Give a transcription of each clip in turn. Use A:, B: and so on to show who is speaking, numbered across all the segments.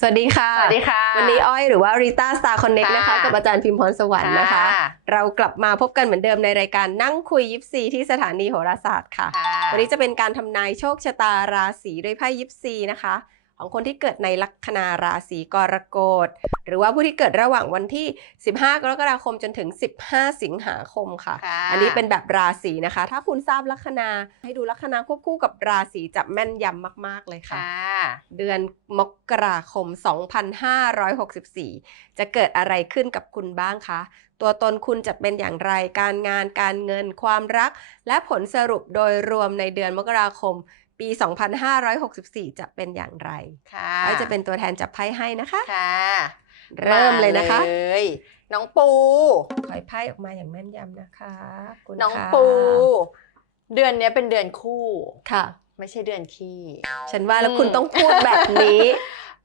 A: สวัสดีค่ะ
B: สวัสดีค่ะ
A: วันนี้อ้อยหรือว่า Rita Star Connect
B: ค่ะ
A: นะคะ กับอาจารย์พิมพรสวรรค์นะคะ เรากลับมาพบกันเหมือนเดิมในรายการนั่งคุยยิปซีที่สถานีโหราศาสตร์ค่ะ
B: ค่ะ
A: วันนี้จะเป็นการทำนายโชคชะตาราศีด้วยไพ่ยิปซีนะคะ ของคนที่เกิดในลัคนาราศีกรกฎ หรือว่าผู้ที่เกิดระหว่างวันที่ 15 กรกฎาคมจนถึง 15 สิงหาคมค่ะ
B: ค่ะ
A: อันนี้เป็นแบบราศีนะคะ ถ้าคุณทราบลัคนาให้ดูลัคนาควบคู่กับราศีจะแม่นยำมาก ๆ เลยค่ะ
B: ค่ะ
A: เดือนมกราคม 2564 จะเกิดอะไรขึ้นกับคุณบ้างคะตัวตนคุณจะเป็นอย่างไร การงาน การเงิน ความรัก และผลสรุปโดยรวมในเดือนมกราคม ปี 2564 จะเป็นอย่างไร
B: ค่ะ
A: ไอ้จะเป็นตัวแทนจับไพ่ให้นะคะ
B: ค่ะ
A: เริ่มเลยนะคะา
B: เลยน้องปู
A: ขอยไพ่ออกมาอย่างแม่นยำนะคะคุณ
B: น้อง
A: ค่ะ
B: ปู เดือนเนี้ยเป็นเดือนคู่
A: ค่ะ
B: ไม่ใช่เดือนขี้
A: ฉันว่าแล้ว
B: อืม
A: คุณต้องพูดแบบนี้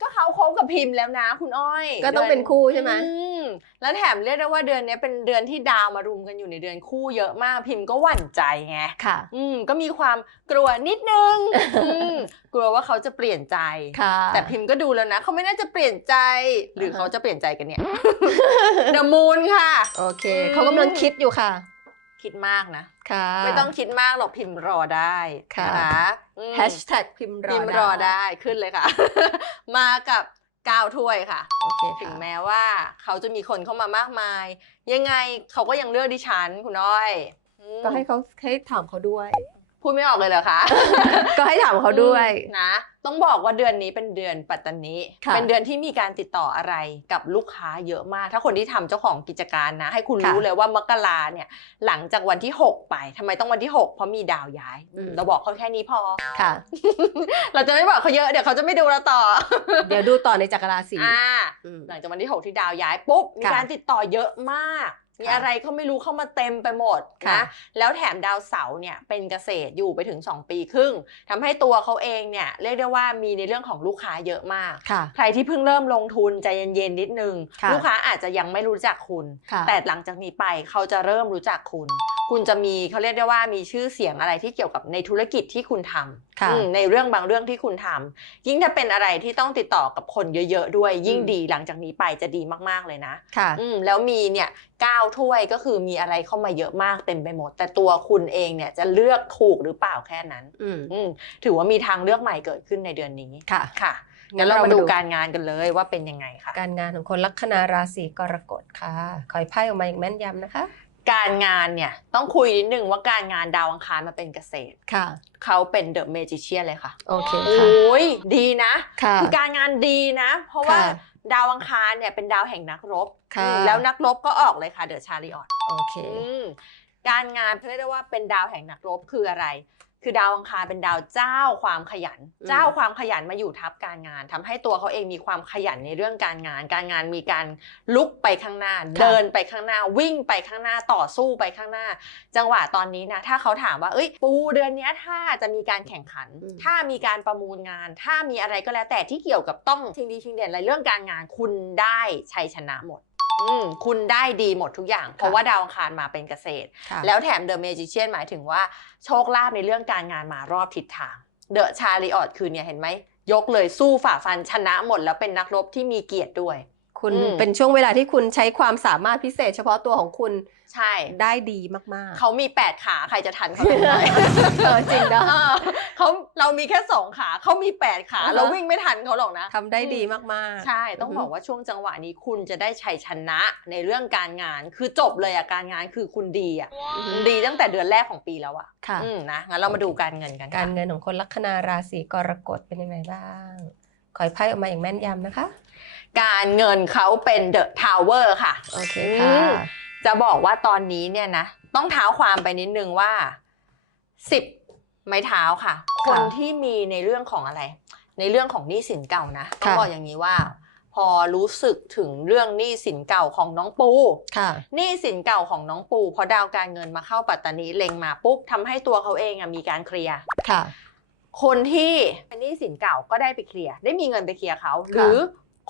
B: ก็เขาคบกับพิมพ์แล้วนะ คุณอ้อย
A: ก็ต้องเป็นคู่ใช่ไหม
B: อืมแล้วแถมเรียกได้ว่าเดือนเนี้ยเป็นเดือนที่ดาวมารุมกันอยู่ในเดือนคู่เยอะมากพิมพ์ก็หวั่นใจไง
A: ค่ะ
B: อืมก็มีความกลัวนิดนึงอืมกลัวว่าเขาจะเปลี่ยนใจ
A: ค่ะ
B: แต่พิมพ์ก็ดูแล้วนะเขาไม่น่าจะเปลี่ยนใจ หรือ
A: อ่าฮะ
B: เขาจะเปลี่ยนใจกันเนี่ยเดอะมูนค่ะ
A: โอเค
B: อืม
A: เขากำลังคิดอยู่ค่ะ
B: คิดมากนะ
A: ค่ะ
B: ไม่ต้องคิดมากหรอกพิมพ์รอได้
A: ค่ะ
B: นะคะอืม
A: แฮชแท็กพิมพ์รอ
B: พิมพ์รอได้ขึ้นเลยค่ะ มากับก้าวถ้วยค่ะ
A: โอเค
B: ถึง
A: ค่ะ
B: แม้ว่าเขาจะมีคนเข้ามามากมาย ยังไงเขาก็ยังเลือกดิฉันคุณน้อยอืม
A: ก็ให้เขาให้ถามเขาด้วย
B: พูดไม่ออกเลยเหรอคะ
A: ก็ให้ถามเขาด้วย
B: อืมนะ ต้องบอกว่าเดือนนี้เป็นเดือนปัตตานี
A: ค่ะ
B: เป็นเดือนที่มีการติดต่ออะไรกับลูกค้าเยอะมาก ถ้าคนที่ทำเจ้าของกิจการนะ ให้คุณ
A: ค่ะ
B: รู้เลยว่ามกราเนี่ย หลังจากวันที่ 6 ไปทำไมต้องวันที่ 6 เพราะมีดาวย้าย
A: อืม
B: เราบอกเขาแค่นี้พอ
A: ค่ะ
B: เราจะไม่บอกเขาเยอะเดี๋ยวเขาจะไม่ดูเราต่อ
A: เดี๋ยวดูต่อในจักรราศี
B: อ่า
A: อืม
B: หลังจากวันที่ 6 ที่ดาวย้ายปุ๊บมี
A: ค่ะ
B: การติดต่อเยอะมาก มี
A: ค่ะ
B: อะไรก็ไม่รู้เข้ามาเต็มไปหมด
A: ค่ะ
B: นะแล้วแถมดาวเสาร์เนี่ยเป็นเกษตรอยู่ไปถึง 2 ปีครึ่งทำให้ตัวเขาเองเนี่ยเรียกได้ว่ามีในเรื่องของลูกค้าเยอะมาก
A: ค่ะ
B: ใครที่เพิ่งเริ่มลงทุนใจเย็นๆนิดนึง
A: ค่ะ
B: ลูกค้าอาจจะยังไม่รู้จักคุณ
A: ค่ะ
B: แต่หลังจากนี้ไปเขาจะเริ่มรู้จักคุณ คุณจะมีเขาเรียกได้ว่ามีชื่อเสียงอะไรที่เกี่ยวกับในธุรกิจที่คุณทำ
A: ค่ะ
B: อืมในเรื่องบางเรื่องที่คุณทำยิ่งถ้าเป็นอะไรที่ต้องติดต่อกับคนเยอะ ๆ ด้วย ยิ่ง
A: อืม
B: ดีหลังจากนี้ไปจะดีมากๆเลยนะ
A: ค่ะ
B: อืมแล้วมีเนี่ยเก้าถ้วยก็คือมีอะไรเข้ามาเยอะมากเต็มไปหมด แต่ตัวคุณเองเนี่ยจะเลือกถูกหรือเปล่าแค่นั้น
A: อืม
B: อืมถือว่ามีทางเลือกใหม่เกิดขึ้นในเดือนนี้
A: ค่ะ
B: ค่ะ
A: งั้
B: งั้
A: น
B: น
A: เรา
B: เรา
A: มา
B: มา
A: ดู
B: ดูการงานกันเลยว่าเป็นยังไงค่ะ
A: การงานของคนลัคนาราศีกรกฎค่ะ ขอยไพ่ออกมาอย่างแม่นยำนะคะ
B: การงานเนี่ยต้องคุยนิดนึงว่าการงานดาวอังคารมาเป็นเกษตร
A: ค่ะ
B: เขาเป็นเดอะเมจิเชียนเลยค่ะ
A: โอเค
B: โอ
A: ค่ะ้
B: ยดีนะ
A: ค่ะ
B: คือการงานดีนะ เพราะว่า
A: ค่ะ
B: ดาวอังคารเนี่ยเป็นดาวแห่งนักรบ
A: ค่ะ
B: อืมแล้วนักรบก็ออกเลยค่ะเดอะชาริออต
A: โอเค
B: การงานเรียกได้ว่าเป็นดาวแห่งนักรบคืออะไร คือดาวอังคารเป็นดาวเจ้าความขยัน
A: อืม
B: เจ้าความขยันมาอยู่ทับการงานทำให้ตัวเขาเองมีความขยันในเรื่องการงาน การงานมีการลุกไปข้างหน้า เดินไปข้างหน้าวิ่งไปข้างหน้าต่อสู้ไปข้างหน้า จังหวะตอนนี้นะถ้าเขาถามว่าเอ้ย ปูเดือนเนี้ยถ้าจะมีการแข่งขัน
A: อืม
B: ถ้ามีการประมูลงาน ถ้ามีอะไรก็แล้วแต่ที่เกี่ยวกับต้องชิงดีชิงเด่นอะไรเรื่องการงานคุณได้ชัยชนะหมดอืม คุณได้ดีหมดทุกอย่าง เพราะว่าดาวอังคารมาเป็นเกษตร
A: ค่ะ
B: แล้วแถมเดอะเมจิเชียนหมายถึงว่าโชคลาภในเรื่องการงานมารอบทิศทางเดอะชาริออตคือเนี่ยเห็นไหมยกเลยสู้ฝ่าฟันชนะหมดแล้วเป็นนักรบที่มีเกียรติด้วย
A: คุณ
B: อืม
A: เป็นช่วงเวลาที่คุณใช้ความสามารถพิเศษ เฉพาะตัวของคุณ
B: ใช่
A: ได้ดีมาก
B: เขามี 8 ขาใครจะทันเขาได้ไหม
A: เออจริงนะ
B: เออเขาเรามีแค่ 2 ขาเขามี 8 ขา
A: อ่าฮะ
B: เราวิ่งไม่ทันเขาหรอกนะ
A: ๆทำได้ดีมากๆ
B: ใช่ต้อง
A: อือฮึ
B: บอกว่าช่วงจังหวะนี้คุณจะได้ชัยชนะในเรื่องการงาน คือจบเลยอะการงานคือคุณดีอะ
A: อือฮึ
B: ดีตั้งแต่เดือนแรกของปีแล้วอะ
A: ค่ะ
B: อืมนะงั้นเรามาดูการเงินกันค่ะ
A: การเงินของคนลัคนาราศีกรกฎเป็นยังไงบ้าง ขอยไพ่ออกมาอย่างแม่นยำนะคะ
B: การเงินเขาเป็นเดอะทาวเวอร์ค่ะ
A: โอเค
B: อื
A: ค่ะ
B: มจะบอกว่าตอนนี้เนี่ยนะ ต้องเท้าความไปนิดนึงว่าสิบไม้เท้าค่ะ คนที่มีในเรื่องของอะไร ในเรื่องของหนี้สินเก่านะต้องบอกอย่างนี้ว่า พอรู้สึกถึงเรื่องหนี้สินเก่าของน้องปู
A: ค่ะ
B: หนี้สินเก่าของน้องปูพอดาวการเงินมาเข้าปัตตานีเล็งมาปุ๊บทำให้ตัวเขาเองอะมีการเคลียร์
A: ค่ะ
B: คนที่เป็นหนี้สินเก่าก็ได้ไปเคลียร์ได้มีเงินไปเคลียร์เขาหรือ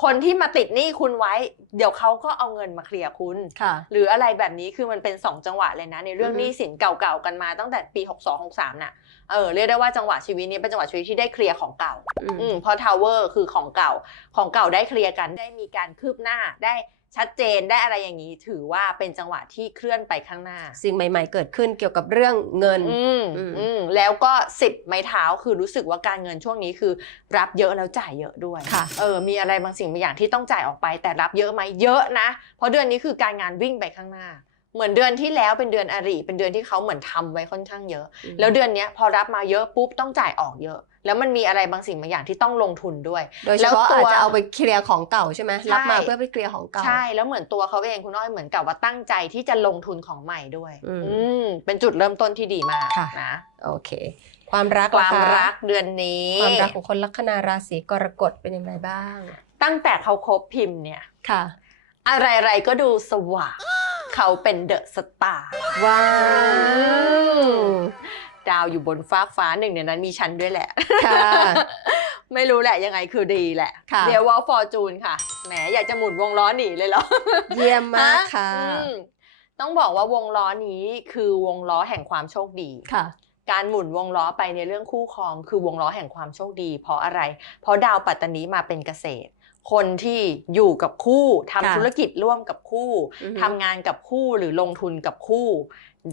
B: คนที่มาติดหนี้คุณไว้ เดี๋ยวเขาก็เอาเงินมาเคลียร์คุณ
A: ค่ะ
B: หรืออะไรแบบนี้คือมันเป็น 2 จังหวะเลยนะ ในเรื่อง
A: อือฮึ
B: หนี้สินเก่าๆกันมาตั้งแต่ปี 62 63 น่ะเออเรียกได้ว่าจังหวะชีวิตนี้เป็นจังหวะชีวิตที่ได้เคลียร์ของเก่า
A: อืม
B: อืมเพราะทาวเวอร์คือของเก่าของเก่าได้เคลียร์กันได้มีการคืบหน้าได้ ชัดเจนได้อะไรอย่างนี้ ถือว่าเป็นจังหวะที่เคลื่อนไปข้างหน้า
A: สิ่งใหม่ๆ เกิดขึ้นเกี่ยวกับเรื่องเงิน
B: อืม
A: อืม
B: อืมแล้วก็สิบไม้เท้าคือรู้สึกว่าการเงินช่วงนี้คือ รับเยอะแล้วจ่ายเยอะด้วย
A: ค่ะ
B: เออมีอะไรบางสิ่งบางอย่างที่ต้องจ่ายออกไป แต่รับเยอะไหมเยอะนะ เพราะเดือนนี้คือการงานวิ่งไปข้างหน้าเหมือนเดือนที่แล้วเป็นเดือนอริเป็นเดือนที่เขาเหมือนทำไว้ค่อนข้างเยอะ แล้วเดือนเนี้ยพอรับมาเยอะปุ๊บต้องจ่ายออกเยอะ แล้วมันมีอะไรบางสิ่งบางอย่างที่ต้องลงทุนด้วย
A: โดยเฉพาะ
B: แล้วตัว
A: อาจจะเอาไปเคลียร์ของเก่าใช่ไหม
B: ใช่
A: รับมาเพื่อไปเคลียร์ของเก่า
B: ใช่ แล้วเหมือนตัวเขาเองคุณอ้อยเหมือนกับว่าตั้งใจที่จะลงทุนของใหม่ด้วย
A: อืม
B: อืมเป็นจุดเริ่มต้นที่ดีมาก
A: ค่ะ
B: นะ
A: โอเค ความรัก
B: ควา
A: ล่ะ
B: ม
A: คะ
B: รักเดือนนี้
A: ความรักของคนลัคนาราศีกรกฎเป็นยังไงบ้าง
B: ตั้งแต่เขาคบพิมพ์เนี่ย
A: ค่ะ
B: อะไรๆก็ดูสว่าง เขาเป็นเดอะสตาร์
A: ว้าว
B: ดาวอยู่บนฟ้ากฟ้าหนึ่งในนั้นมีฉันด้วยแหละ
A: ค่ะ
B: ไม่รู้แหละยังไงคือดีแหละ
A: ค่ะ
B: เรียกว่าฟอร์จูนค่ะ แหมอยากจะหมุนวงล้อหนีเลยเหรอ
A: เยี่ยมมากค่ะ
B: อืมต้องบอกว่าวงล้อนี้คือวงล้อแห่งความโชคดี
A: ค่ะ
B: การหมุนวงล้อไปในเรื่องคู่ครอง คือวงล้อแห่งความโชคดี เพราะอะไร เพราะดาวปัตตานีมาเป็นเกษตร คนที่อยู่กับคู่ทำ
A: ค่ะ
B: ธุรกิจร่วมกับคู่
A: อือฮึ
B: ทำงานกับคู่หรือลงทุนกับคู่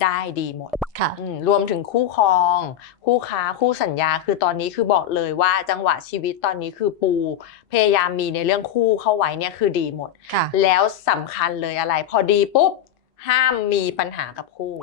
B: ได้ดีหมด
A: ค่ะ
B: อืมรวมถึงคู่ครอง คู่ค้าคู่สัญญาคือตอนนี้คือบอกเลยว่าจังหวะชีวิตตอนนี้คือปู พยายามมีในเรื่องคู่เข้าไว้เนี่ยคือดีหมด
A: ค่ะ
B: แล้วสำคัญเลยอะไร พอดีปุ๊บห้ามมีปัญหากับคู่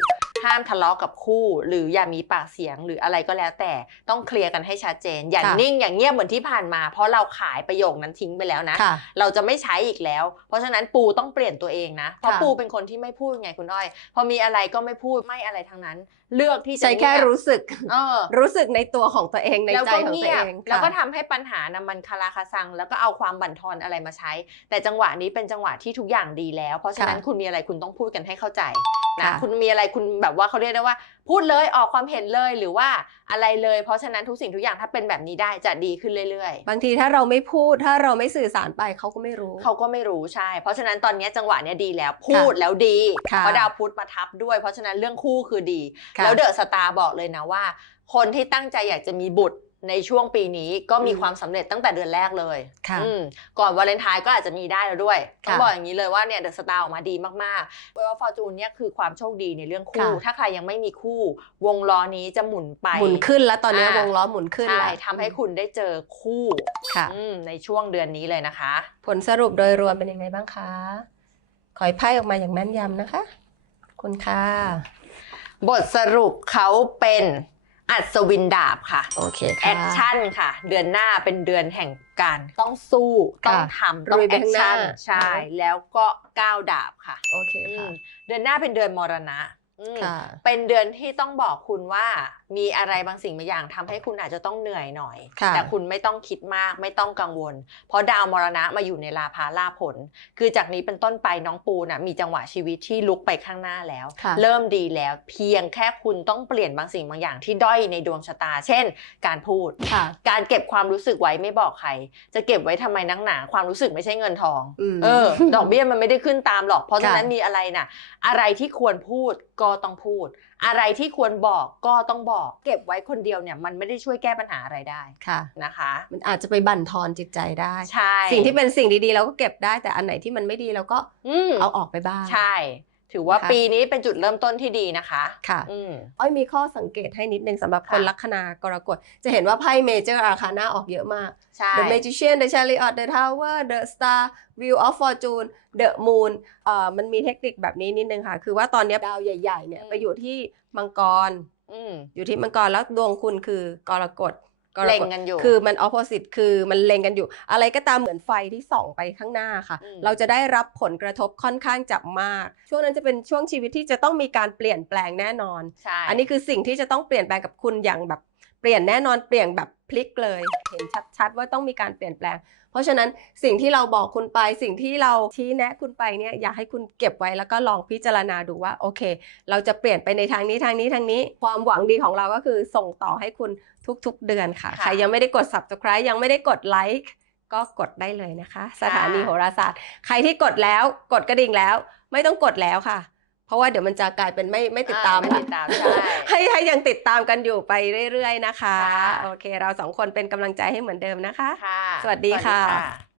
B: ห้ามทะเลาะกับคู่ หรืออย่ามีปากเสียงหรืออะไรก็แล้ว แต่ต้องเคลียร์กันให้ชัดเจน อย่า
A: ค่ะ
B: นิ่งอย่างเงียบเหมือนที่ผ่านมา เพราะเราขายประโยคนั้นทิ้งไปแล้วนะ
A: ค่ะ
B: เราจะไม่ใช้อีกแล้ว เพราะฉะนั้นปูต้องเปลี่ยนตัวเองนะเพราะ
A: ค่ะ
B: ปูเป็นคนที่ไม่พูดไงคุณอ้อย พอมีอะไรก็ไม่พูดไม่อะไรทั้งนั้นเลือกที่จะ
A: ใช้แค่
B: เงียบ
A: รู้สึก
B: เออ
A: รู้สึกในตัวของตัวเองใน
B: แล้ว
A: ใจ
B: ก็
A: ของ
B: เงี
A: ตัวย
B: บ
A: เอง
B: แล้วก็
A: ค่ะ
B: ทำให้ปัญหานะมันคาราคาซัง แล้วก็เอาความบั่นทอนอะไรมาใช้ แต่จังหวะนี้เป็นจังหวะที่ทุกอย่างดีแล้ว เพราะฉะนั้น
A: ค่ะ
B: คุณมีอะไรคุณต้องพูดกันให้เข้าใจนะ
A: ค่ะ
B: คุณมีอะไรคุณแบบว่าเขาเรียกได้ว่าพูดเลยออกความเห็นเลยหรือว่าอะไรเลย เพราะฉะนั้นทุกสิ่งทุกอย่างถ้าเป็นแบบนี้ได้จะดีขึ้นเรื่อยๆ
A: บางทีถ้าเราไม่พูดถ้าเราไม่สื่อสารไปเขาก็ไม่รู้
B: เขาก็ไม่รู้ใช่ เพราะฉะนั้นตอนนี้จังหวะเนี้ยดีแล้วพูดแล้วดี
A: ค่ะ
B: เพราะดาวพุธมาทับด้วย เพราะฉะนั้นเรื่องคู่คือดี
A: ค่ะ
B: แล้วเดอะสตาร์บอกเลยนะว่า คนที่ตั้งใจอยากจะมีบุตร ในช่วงปีนี้ก็มี
A: อืม
B: ความสำเร็จตั้งแต่เดือนแรกเลย
A: ค่ะ
B: อืมก่อนวาเลนไทน์ก็อาจจะมีได้แล้วด้วย
A: ค่ะ
B: ต้องบอกอย่างนี้เลยว่าเนี่ยเดอะสตาร์ออกมาดีมากๆเวลฟอร์จูนเนี่ยคือความโชคดีในเรื่องคู่
A: ค่ะ
B: ถ้าใครยังไม่มีคู่ วงล้อนี้จะหมุนไป
A: หมุนขึ้นแล้วตอนนี้
B: อ่าว
A: งล้อหมุนขึ้น
B: ใช่
A: แล้ว
B: ทำให้คุณได้เจอคู่
A: ค่ะ
B: อืมในช่วงเดือนนี้เลยนะคะ
A: ผลสรุปโดยรวมเป็นยังไงบ้างคะ ขอให้ไพ่ออกมาอย่างแม่นยำนะคะขอบคุณค่ะ
B: บทสรุปเขาเป็น อัศวินดาบค่ะ
A: โอเค
B: แอ
A: ค่ะ
B: คชั่นค่ะ เดือนหน้าเป็นเดือนแห่งการต้องสู้
A: ค่ะ
B: ต้องทำต้อง
A: ลุยไป
B: แอค
A: ข้างหน้า
B: ชั่นใช่ แล้วก็ก้าวดาบค่ะ
A: โอเค
B: อื
A: ค่ะ
B: มเดือนหน้าเป็นเดือนมรณะอืม
A: ค่ะ
B: เป็นเดือนที่ต้องบอกคุณว่ามีอะไรบางสิ่งบางอย่างทำให้คุณอาจจะต้องเหนื่อยหน่อย
A: ค่ะ
B: แต่คุณไม่ต้องคิดมากไม่ต้องกังวล เพราะดาวมรณะมาอยู่ในลาภาลาภผล คือจากนี้เป็นต้นไปน้องปูน่ะมีจังหวะชีวิตที่ลุกไปข้างหน้าแล้ว
A: ค่ะ
B: เริ่มดีแล้วเพียงแค่คุณต้องเปลี่ยนบางสิ่งบางอย่างที่ด้อยในดวงชะตา เช่น การพูด
A: ค่ะ
B: การเก็บความรู้สึกไว้ไม่บอกใคร จะเก็บไว้ทำไมนักหนาความรู้สึกไม่ใช่เงินทอง
A: อืม
B: เออดอกเบี้ยมันไม่ได้ขึ้นตามหรอก เพราะฉะนั้น
A: ค่ะ
B: มีอะไรน่ะ อะไรที่ควรพูดก็ต้องพูด อะไรที่ควรบอกก็ต้องบอก เก็บไว้คนเดียวเนี่ยมันไม่ได้ช่วยแก้ปัญหาอะไรได้
A: ค่ะ
B: นะคะ
A: มันอาจจะไปบั่นทอนจิตใจได้
B: ใช่
A: สิ่งที่เป็นสิ่งดีๆเราก็เก็บได้แต่อันไหนที่มันไม่ดีเราก็
B: อืม
A: เอาออกไปบ้าง
B: ใช่ ถือว่า
A: นะคะ
B: ปีนี้เป็นจุดเริ่มต้นที่ดีนะคะ
A: ค่ะ
B: อืม
A: อ้อยมีข้อสังเกตให้นิดนึงสำหรับคน
B: ค่ะ
A: ลัคนากรกฎ จะเห็นว่าไพ่เมเจอร์อาคานาออกเยอะมาก
B: ใช่
A: The Magician The Chariot The Tower The Star Wheel of Fortune The Moon เอ่อมันมีเทคนิคแบบนี้นิดนึงค่ะ คือว่าตอนนี้ดาวใหญ่ ๆ เนี่ย
B: อืม
A: ไปอยู่ที่มังกร
B: อืม
A: อยู่ที่มังกรแล้วดวงคุณคือกรกฎ กร
B: เล็ง
A: กฎ
B: กันอยู่
A: คือมัน opposite คือมันเล็งกันอยู่ อะไรก็ตามเหมือนไฟที่ส่องไปข้างหน้าค่ะ
B: อืม
A: เราจะได้รับผลกระทบค่อนข้างจับมาก ช่วงนั้นจะเป็นช่วงชีวิตที่จะต้องมีการเปลี่ยนแปลงแน่นอน
B: ใช่
A: อันนี้คือสิ่งที่จะต้องเปลี่ยนแปลงกับคุณอย่างแบบเปลี่ยนแน่นอนเปลี่ยนแบบพลิกเลย เห็นชัดๆว่าต้องมีการเปลี่ยนแปลง เพราะฉะนั้นสิ่งที่เราบอกคุณไป สิ่งที่เราชี้แนะคุณไปเนี่ยอยากให้คุณเก็บไว้แล้วก็ลองพิจารณาดูว่าโอเค เราจะเปลี่ยนไปในทางนี้ทางนี้ทางนี้ ความหวังดีของเราก็คือส่งต่อให้คุณทุกๆเดือนค่ะ
B: ค่ะ
A: ใครยังไม่ได้กด subscribe ยังไม่ได้กดไลค์ก็กดได้เลยนะคะ สถานีโหราศาสตร์ ใครที่กดแล้วกดกระดิ่งแล้ว ไม่ต้องกดแล้วค่ะ เพราะว่าเดี๋ยวมันจะกลายเป็นไม่ไม่ติดตาม
B: อ่ไม่
A: ละ
B: ติดตามใช่
A: ให้ให้ยังติดตามกันอยู่ไปเรื่อย ๆ นะคะ
B: ค่ะ
A: โอเค เราสองคนเป็นกำลังใจให้เหมือนเดิมนะคะ
B: ค่ะ
A: สวัสดีค่ะ
B: สวัสดี